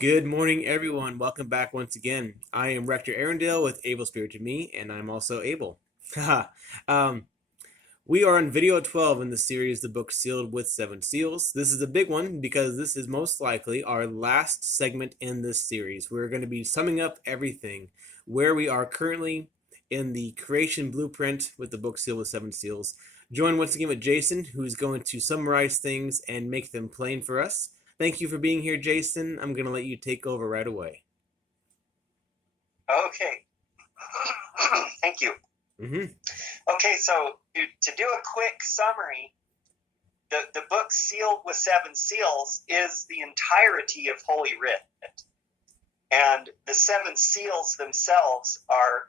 Good morning, everyone. Welcome back once again. I am Rector Arundel with Able Spirit to Me, and I'm also able. Haha. um, we are on video 12 in the series, The Book Sealed with Seven Seals. This is a big one because this is most likely our last segment in this series. We're going to be summing up everything where we are currently in the creation blueprint with the book sealed with seven seals. Join once again with Jason, who's going to summarize things and make them plain for us. Thank you for being here, Jason. I'm going to let you take over right away. Okay. Thank you. Mm-hmm. Okay, so to do a quick summary, the book Sealed with Seven Seals is the entirety of Holy Writ. And the seven seals themselves are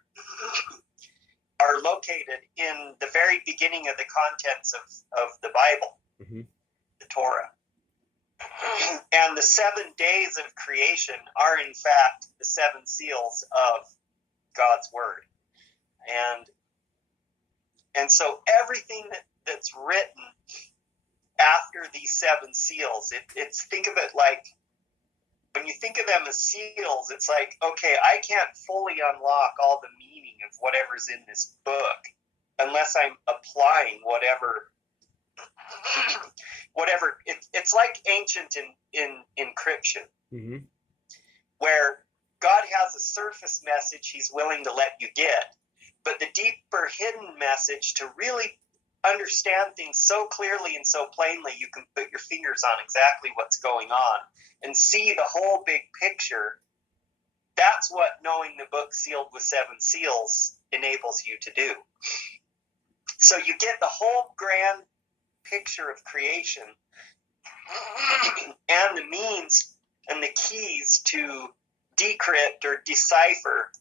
located in the very beginning of the contents of the Bible, the Torah. And the 7 days of creation are, in fact, the seven seals of God's Word. And so everything that's written after these seven seals, it's think of it like, when you think of them as seals, it's like, okay, I can't fully unlock all the meaning of whatever's in this book unless I'm applying whatever it's like ancient in encryption, where God has a surface message he's willing to let you get, but the deeper hidden message, to really understand things so clearly and so plainly, you can put your fingers on exactly what's going on and see the whole big picture. That's what knowing the book Sealed with Seven Seals enables you to do. So you get the whole grand picture of creation and the means and the keys to decrypt or decipher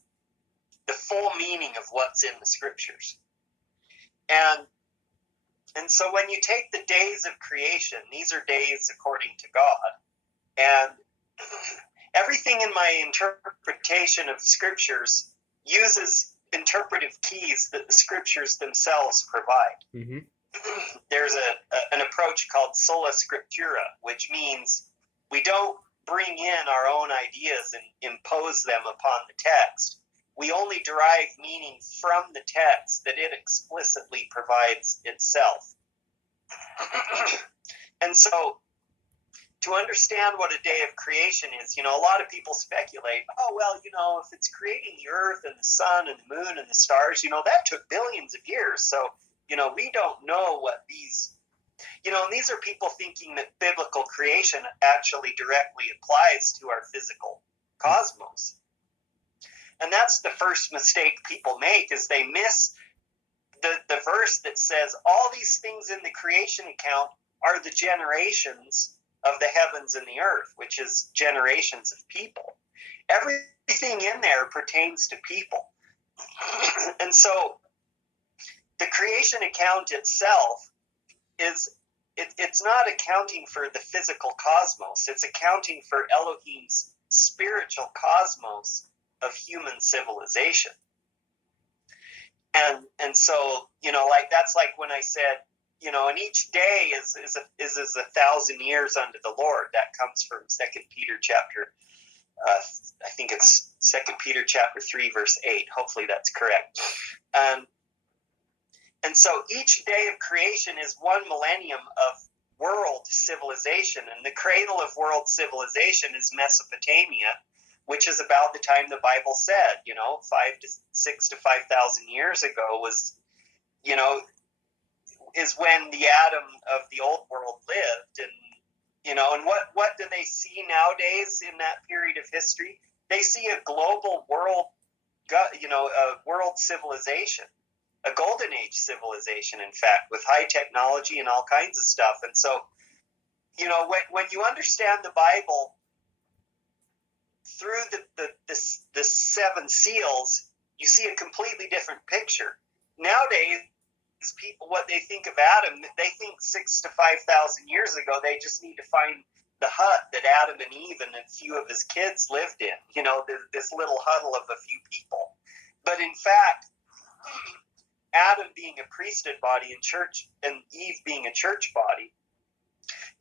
the full meaning of what's in the scriptures. And so when you take the days of creation, these are days according to God. And everything in my interpretation of scriptures uses interpretive keys that the scriptures themselves provide. There's an approach called sola scriptura, which means we don't bring in our own ideas and impose them upon the text. We only derive meaning from the text that it explicitly provides itself. And so, to understand what a day of creation is, a lot of people speculate, if it's creating the earth and the sun and the moon and the stars, that took billions of years. So, we don't know what these, and these are people thinking that biblical creation actually directly applies to our physical cosmos. And that's the first mistake people make, is they miss the verse that says all these things in the creation account are the generations of the heavens and the earth, which is generations of people. Everything in there pertains to people. And so the creation account itself it's not accounting for the physical cosmos. It's accounting for Elohim's spiritual cosmos of human civilization. And so, that's like when I said, and each day is 1,000 years unto the Lord. That comes from 2 Peter chapter, I think it's 2 Peter chapter 3, verse 8. Hopefully that's correct. And so each day of creation is one millennium of world civilization. And the cradle of world civilization is Mesopotamia, which is about the time the Bible said, 6 to 5,000 years ago was, is when the Adam of the old world lived. And what do they see nowadays in that period of history? They see a global world, a world civilization, a golden age civilization, in fact, with high technology and all kinds of stuff. And so, when you understand the Bible through the seven seals, you see a completely different picture. Nowadays, people, what they think of Adam, they think 6 to 5,000 years ago, they just need to find the hut that Adam and Eve and a few of his kids lived in, this little huddle of a few people. But in fact, Adam being a priesthood body and Eve being a church body,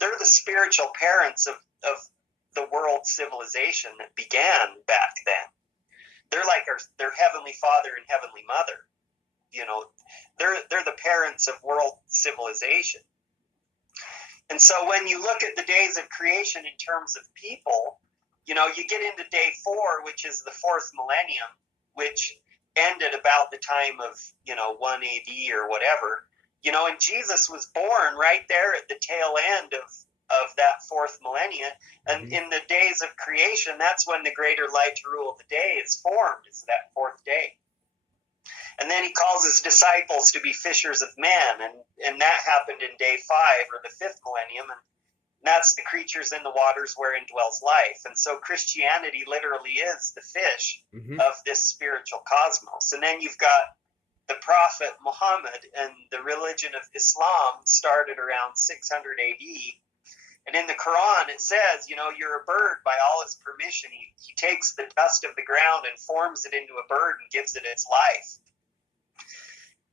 they're the spiritual parents of the world world civilization that began back then. They're like their heavenly father and heavenly mother. You know, they're the parents of world civilization. And so when you look at the days of creation in terms of people, you know, you get into day 4, which is the 4th millennium, which ended about the time of, 1 AD or whatever, and Jesus was born right there at the tail end of that 4th millennia. And in the days of creation, that's when the greater light to rule the day is formed, is that 4th day. And then he calls his disciples to be fishers of men, and that happened in day 5 or the 5th millennium, and that's the creatures in the waters wherein dwells life. And so Christianity literally is the fish of this spiritual cosmos. And then you've got the Prophet Muhammad, and the religion of Islam started around 600 AD. And in the Quran, it says, you're a bird by Allah's permission. He takes the dust of the ground and forms it into a bird and gives it its life.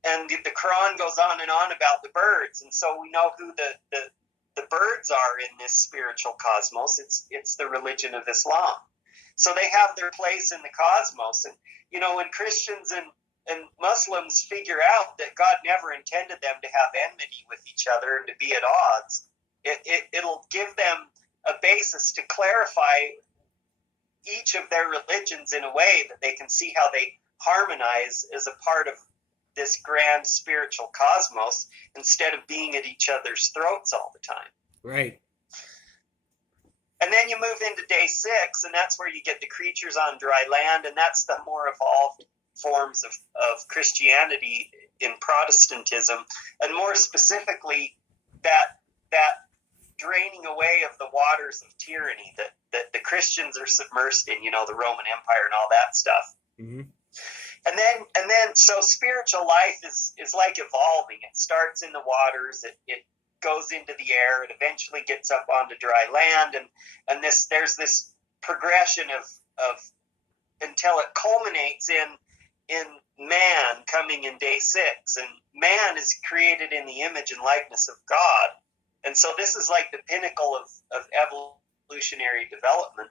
And the Quran goes on and on about the birds. And so we know who the birds are in this spiritual cosmos. It's the religion of Islam. So they have their place in the cosmos. And, when Christians and Muslims figure out that God never intended them to have enmity with each other and to be at odds, it'll give them a basis to clarify each of their religions in a way that they can see how they harmonize as a part of this grand spiritual cosmos instead of being at each other's throats all the time. Right. And then you move into day 6, and that's where you get the creatures on dry land, and that's the more evolved forms of Christianity in Protestantism, and more specifically that draining away of the waters of tyranny that the Christians are submersed in, the Roman Empire and all that stuff. Mm-hmm. And then so spiritual life is like evolving. It starts in the waters, it goes into the air, it eventually gets up onto dry land, and there's this progression of until it culminates in man coming in day 6. And man is created in the image and likeness of God. And so this is like the pinnacle of evolutionary development.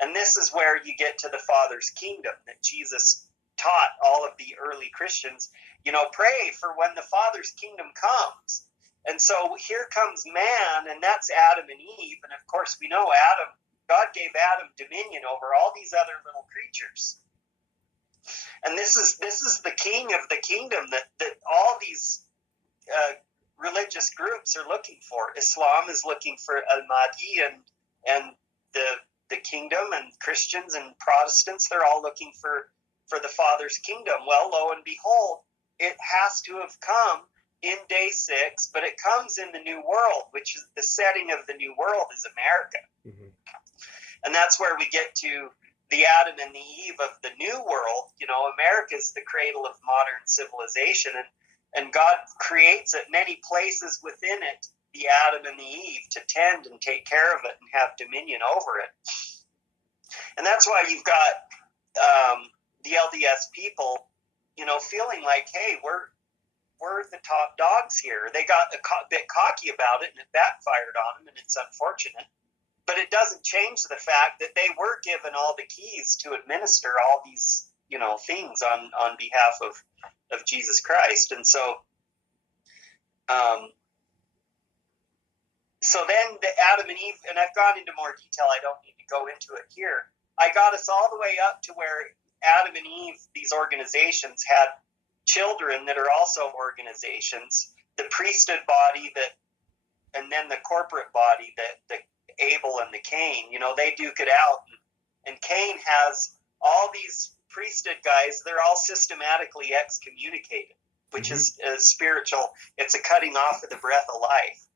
And this is where you get to the Father's kingdom that Jesus taught all of the early Christians, pray for when the Father's kingdom comes. And so here comes man, and that's Adam and Eve. And of course, we know God gave Adam dominion over all these other little creatures. And this is the king of the kingdom that all these religious groups are looking for. Islam is looking for Al-Mahdi, and the kingdom, and Christians and Protestants, they're all looking for the Father's kingdom. Well, lo and behold, it has to have come in day 6, but it comes in the New World, which is the setting of the New World is America. Mm-hmm. And that's where we get to the Adam and the Eve of the New World. America is the cradle of modern civilization, and God creates at many places within it the Adam and the Eve to tend and take care of it and have dominion over it. And that's why you've got the LDS people, feeling like, hey, we're the top dogs here. They got a bit cocky about it, and it backfired on them, and it's unfortunate. But it doesn't change the fact that they were given all the keys to administer all these, things on behalf of Jesus Christ. And so, so then the Adam and Eve, and I've gone into more detail, I don't need to go into it here. I got us all the way up to where Adam and Eve, these organizations, had children that are also organizations, the priesthood body and then the corporate body, the Abel and the Cain, they duke it out. And Cain has all these priesthood guys, they're all systematically excommunicated, which is a spiritual, it's a cutting off of the breath of life.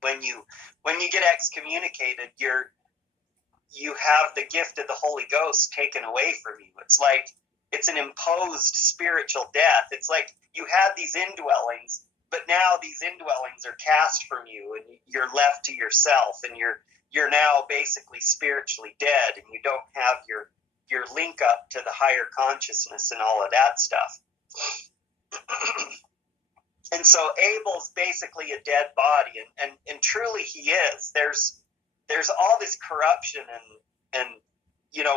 When you get excommunicated, you have the gift of the Holy Ghost taken away from you. It's like, it's an imposed spiritual death. It's like you had these indwellings, but now these indwellings are cast from you, and you're left to yourself, and you're now basically spiritually dead, and you don't have your link up to the higher consciousness and all of that stuff. And so Abel's basically a dead body, and truly he is. there's all this corruption and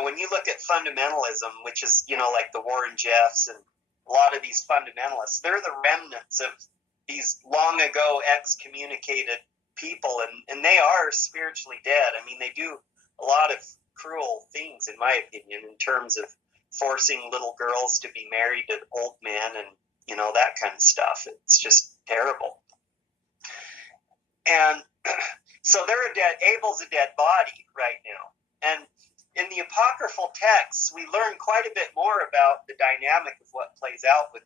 when you look at fundamentalism, which is like the Warren Jeffs and a lot of these fundamentalists, they're the remnants of these long ago excommunicated people, and they are spiritually dead. I mean, they do a lot of cruel things, in my opinion, in terms of forcing little girls to be married to old men and that kind of stuff. It's just terrible. And so they're dead. Abel's a dead body right now. And in the apocryphal texts, we learn quite a bit more about the dynamic of what plays out with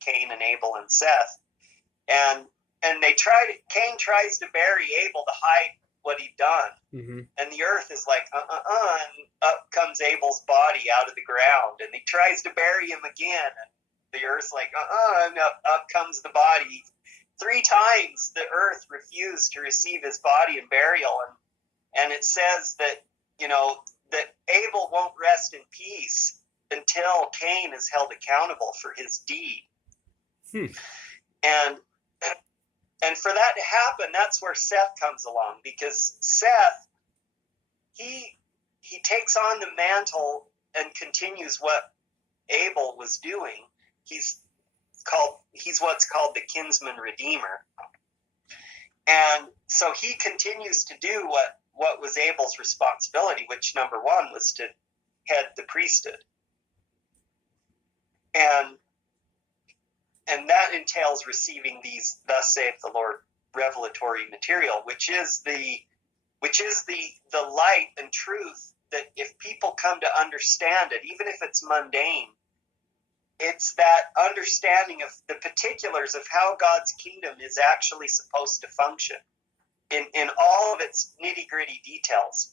Cain and Abel and Seth. And Cain tries to bury Abel to hide what he'd done. Mm-hmm. And the earth is like, and up comes Abel's body out of the ground. And he tries to bury him again. And the earth's like, and up comes the body. 3 times the earth refused to receive his body and burial. And it says that, that Abel won't rest in peace until Cain is held accountable for his deed. And for that to happen, that's where Seth comes along, because Seth, he takes on the mantle and continues what Abel was doing. He's what's called the kinsman redeemer. And so he continues to do what was Abel's responsibility, which number 1 was to head the priesthood. And that entails receiving these "Thus saith the Lord" revelatory material, which is the light and truth that if people come to understand it, even if it's mundane, it's that understanding of the particulars of how God's kingdom is actually supposed to function in all of its nitty-gritty details.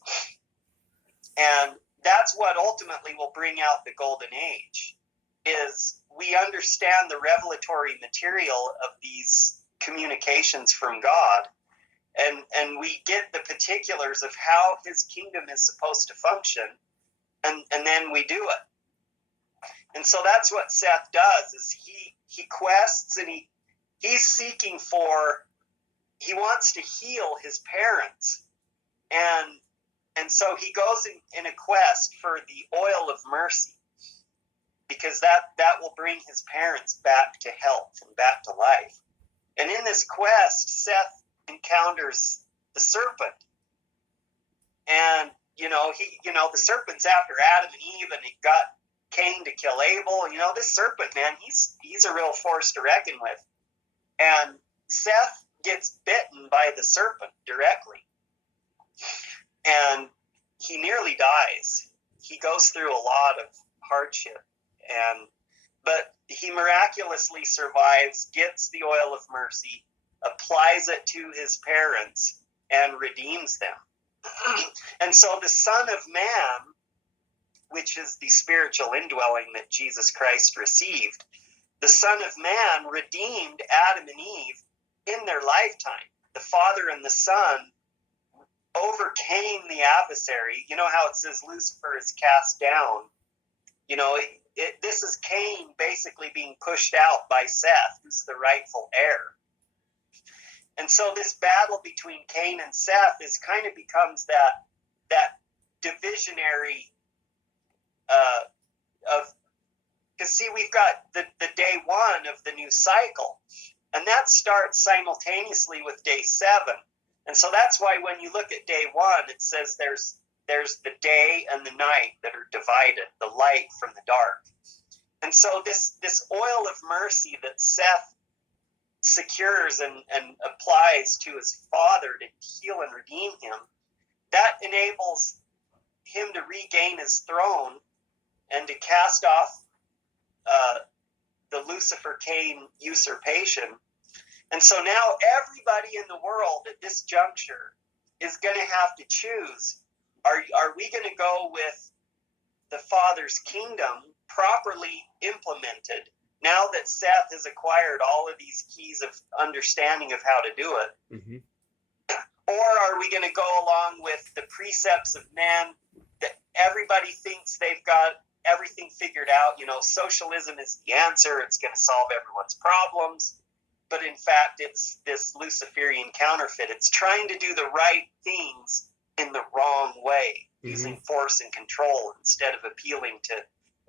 And that's what ultimately will bring out the golden age, is we understand the revelatory material of these communications from God, and we get the particulars of how his kingdom is supposed to function, and then we do it. And so that's what Seth does, is he quests, and he's seeking he wants to heal his parents, and so he goes in a quest for the oil of mercy, because that will bring his parents back to health and back to life. And in this quest, Seth encounters the serpent. And, the serpent's after Adam and Eve, and he got Cain to kill Abel. This serpent, man, he's a real force to reckon with. And Seth gets bitten by the serpent directly. And he nearly dies. He goes through a lot of hardship. But he miraculously survives, gets the oil of mercy, applies it to his parents, and redeems them. And so the Son of Man, which is the spiritual indwelling that Jesus Christ received, the Son of Man redeemed Adam and Eve in their lifetime. The Father and the Son overcame the adversary. You know how it says Lucifer is cast down? This is Cain basically being pushed out by Seth, who's the rightful heir. And so this battle between Cain and Seth becomes that divisionary because see, we've got the day 1 of the new cycle, and that starts simultaneously with day 7. And so that's why when you look at day 1, it says there's the day and the night that are divided, the light from the dark. And so this oil of mercy that Seth secures and applies to his father to heal and redeem him, that enables him to regain his throne and to cast off the Lucifer-Cain usurpation. And so now everybody in the world at this juncture is going to have to choose. Are we going to go with the Father's kingdom properly implemented now that Seth has acquired all of these keys of understanding of how to do it? Mm-hmm. Or are we going to go along with the precepts of man that everybody thinks they've got everything figured out? Socialism is the answer. It's going to solve everyone's problems. But in fact, it's this Luciferian counterfeit. It's trying to do the right things in the wrong way, Mm-hmm. using force and control instead of appealing to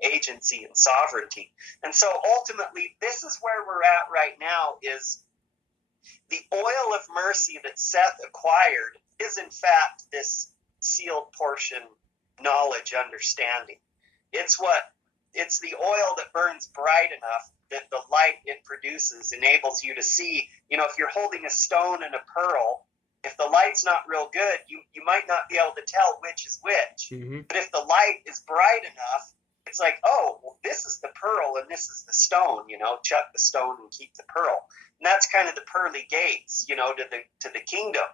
agency and sovereignty. And so ultimately, this is where we're at right now, is the oil of mercy that Seth acquired is in fact this sealed portion knowledge, understanding. It's the oil that burns bright enough that the light it produces enables you to see. If you're holding a stone and a pearl, if the light's not real good, you might not be able to tell which is which. Mm-hmm. But if the light is bright enough, it's like, oh, well, this is the pearl and this is the stone. Chuck the stone and keep the pearl. And that's kind of the pearly gates, to the kingdom.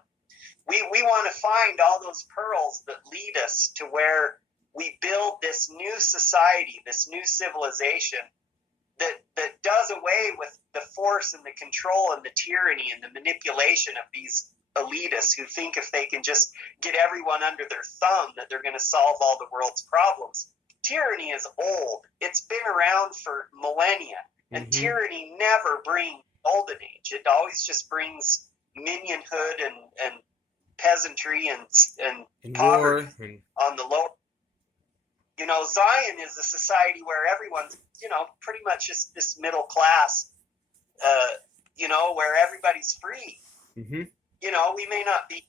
We want to find all those pearls that lead us to where we build this new society, this new civilization that does away with the force and the control and the tyranny and the manipulation of these elitists who think if they can just get everyone under their thumb that they're going to solve all the world's problems. Tyranny is old. It's been around for millennia. And Mm-hmm. tyranny never brings golden age. It always just brings minionhood and peasantry and poverty War and... on the low. Zion is a society where everyone's, pretty much just this middle class, where everybody's free. Mm-hmm. We may not be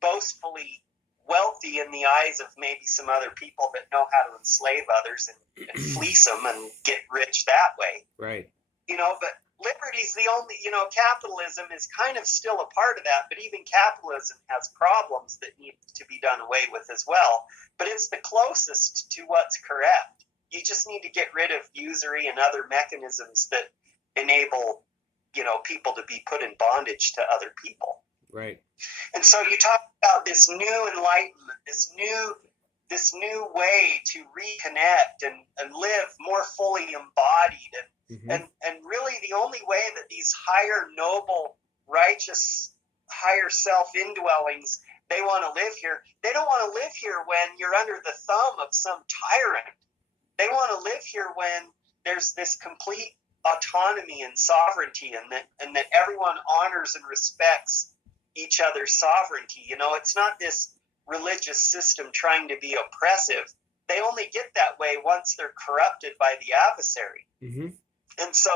boastfully wealthy in the eyes of maybe some other people that know how to enslave others and fleece them and get rich that way. Right. But liberty's the only, capitalism is kind of still a part of that, but even capitalism has problems that need to be done away with as well. But it's the closest to what's correct. You just need to get rid of usury and other mechanisms that enable, people to be put in bondage to other people. Right. And so you talk about this new enlightenment, this new way to reconnect and live more fully embodied. Mm-hmm. And really the only way that these higher, noble, righteous, higher self indwellings, they want to live here. They don't want to live here when you're under the thumb of some tyrant. They want to live here when there's this complete autonomy and sovereignty, and that everyone honors and respects each other's sovereignty. It's not this religious system trying to be oppressive. They only get that way once they're corrupted by the adversary. Mm-hmm. And so,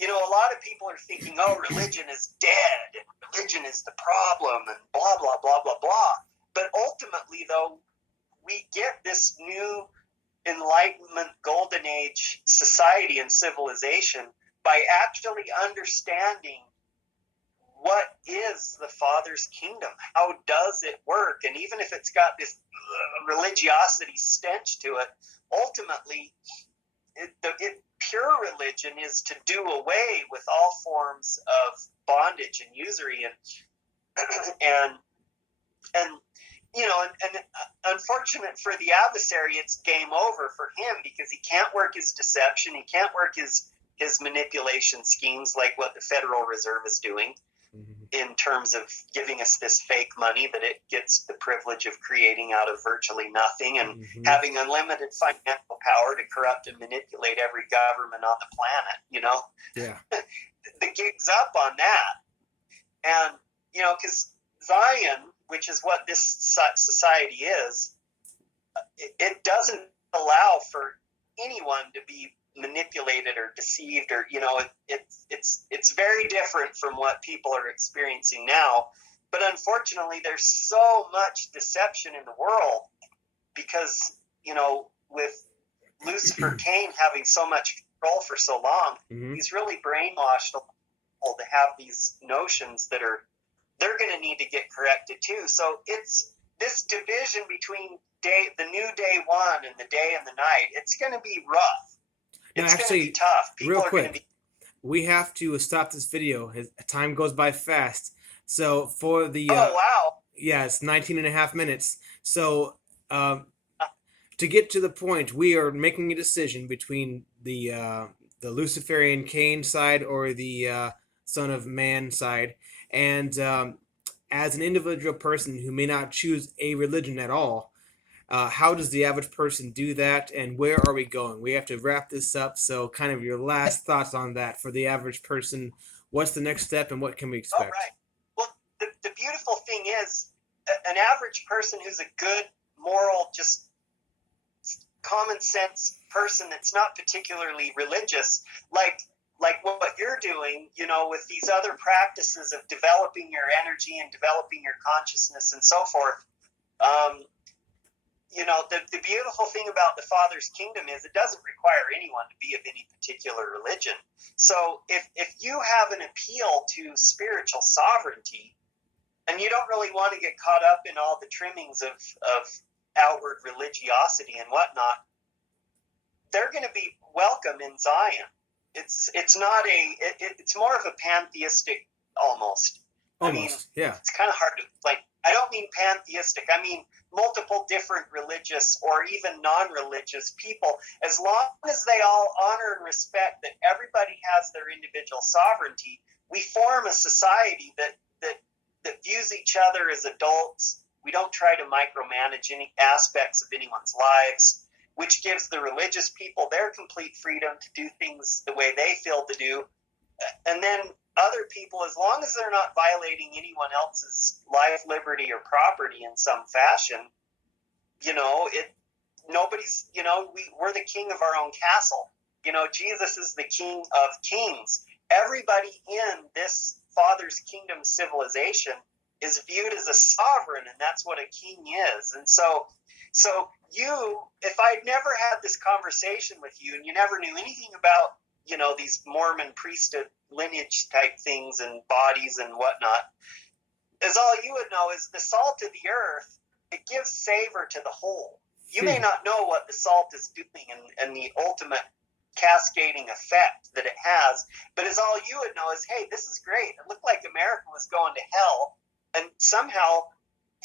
a lot of people are thinking, oh, religion is dead, and religion is the problem, and blah, blah, blah, blah, blah. But ultimately, though, we get this new Enlightenment, Golden Age society and civilization by actually understanding what is the Father's kingdom? How does it work? And even if it's got this religiosity stench to it, ultimately, pure religion is to do away with all forms of bondage and usury and unfortunate for the adversary, it's game over for him because he can't work his deception, he can't work his manipulation schemes like what the Federal Reserve is doing. Mm-hmm. In terms of giving us this fake money that it gets the privilege of creating out of virtually nothing and Mm-hmm. having unlimited financial power to corrupt and manipulate every government on the planet, Yeah. The gig's up on that. And, because Zion, which is what this society is, it doesn't allow for anyone to be manipulated or deceived, or it's very different from what people are experiencing now. But unfortunately, there's so much deception in the world because with Lucifer Cain having so much control for so long, Mm-hmm. he's really brainwashed people to have these notions that they're going to need to get corrected too. So it's this division between the new day one and the day and the night. It's going to be rough. Now, It's actually, going to be tough. People real are going to quick, we have to stop this video. Time goes by fast. So for the oh wow, yeah, it's 19 and a half minutes. So to get to the point, we are making a decision between the Luciferian Cain side or the Son of Man side. And as an individual person who may not choose a religion at all, how does the average person do that, and where are we going? We have to wrap this up, so kind of your last thoughts on that for the average person. What's the next step, and what can we all expect? right. Well, the beautiful thing is an average person who's a good, moral, just common sense person that's not particularly religious, like what you're doing, with these other practices of developing your energy and developing your consciousness and so forth. The beautiful thing about the Father's kingdom is it doesn't require anyone to be of any particular religion. So if you have an appeal to spiritual sovereignty, and you don't really want to get caught up in all the trimmings of outward religiosity and whatnot, they're going to be welcome in Zion. It's not it's more of a pantheistic almost. Yeah. It's kind of hard to explain. I don't mean pantheistic. I mean multiple different religious or even non-religious people, as long as they all honor and respect that everybody has their individual sovereignty, we form a society that views each other as adults. We don't try to micromanage any aspects of anyone's lives, which gives the religious people their complete freedom to do things the way they feel to do. And then other people, as long as they're not violating anyone else's life, liberty, or property in some fashion, nobody's, we're the king of our own castle. Jesus is the King of Kings. Everybody in this Father's kingdom civilization is viewed as a sovereign, and that's what a king is. And so if I'd never had this conversation with you, and you never knew anything about, these Mormon priesthood lineage type things and bodies and whatnot, as all you would know is the salt of the earth, it gives savor to the whole. You may not know what the salt is doing and the ultimate cascading effect that it has, but as all you would know is, hey, this is great. It looked like America was going to hell, and somehow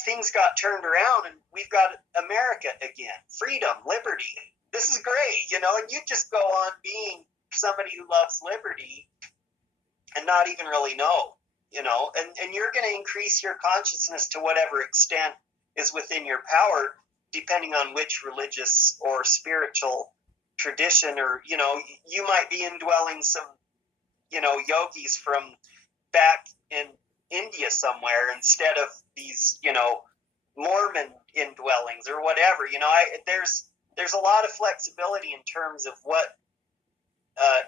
things got turned around and we've got America again. Freedom, liberty. This is great, and you just go on being somebody who loves liberty and not even really know, and you're going to increase your consciousness to whatever extent is within your power, depending on which religious or spiritual tradition, or, you might be indwelling some, yogis from back in India somewhere instead of these, Mormon indwellings or whatever. There's a lot of flexibility in terms of what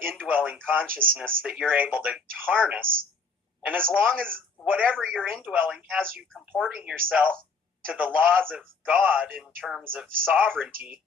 indwelling consciousness that you're able to harness. And as long as whatever you're indwelling has you comporting yourself to the laws of God in terms of sovereignty,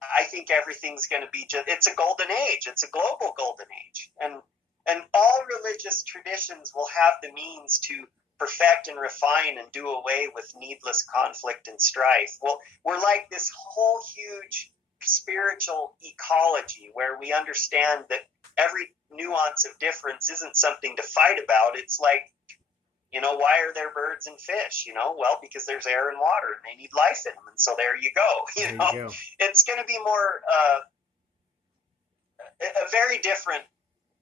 I think everything's going to be it's a golden age. It's a global golden age. And all religious traditions will have the means to perfect and refine and do away with needless conflict and strife. Well, we're like this whole huge spiritual ecology where we understand that every nuance of difference isn't something to fight about. It's like, why are there birds and fish? Well, because there's air and water and they need life in them. And so there you go. There you go. It's going to be more a very different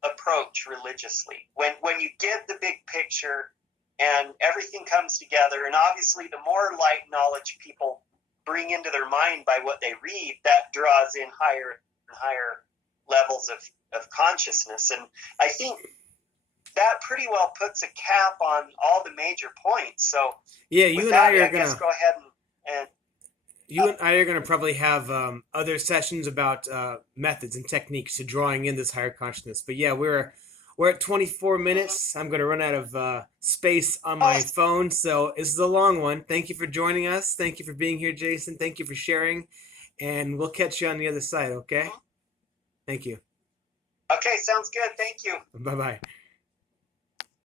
approach religiously when you get the big picture and everything comes together. And obviously the more light knowledge people bring into their mind by what they read, that draws in higher and higher levels of consciousness. And I think that pretty well puts a cap on all the major points. So yeah, you and I are gonna go ahead and you and I are gonna probably have other sessions about methods and techniques to drawing in this higher consciousness. But yeah, we're at 24 minutes. I'm gonna run out of space on my phone, so this is a long one. Thank you for joining us. Thank you for being here, Jason. Thank you for sharing, and we'll catch you on the other side. Okay? Thank you. Okay, sounds good. Thank you. Bye-bye.